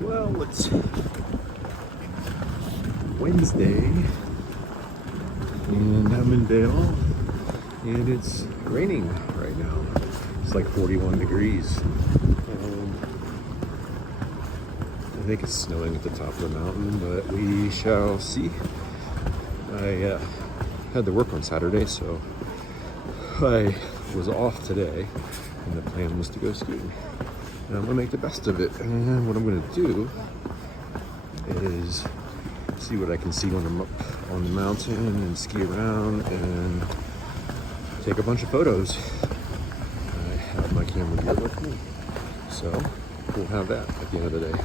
Well, it's Wednesday, and I'm in Vail, and it's raining right now. It's like 41 degrees. I think it's snowing at the top of the mountain, but we shall see. I had to work on Saturday, so I was off today, and the plan was to go skiing. And I'm gonna make the best of it. And what I'm gonna do is see what I can see when I'm up on the mountain and ski around and take a bunch of photos. I have my camera gear with me, so we'll have that at the end of the day.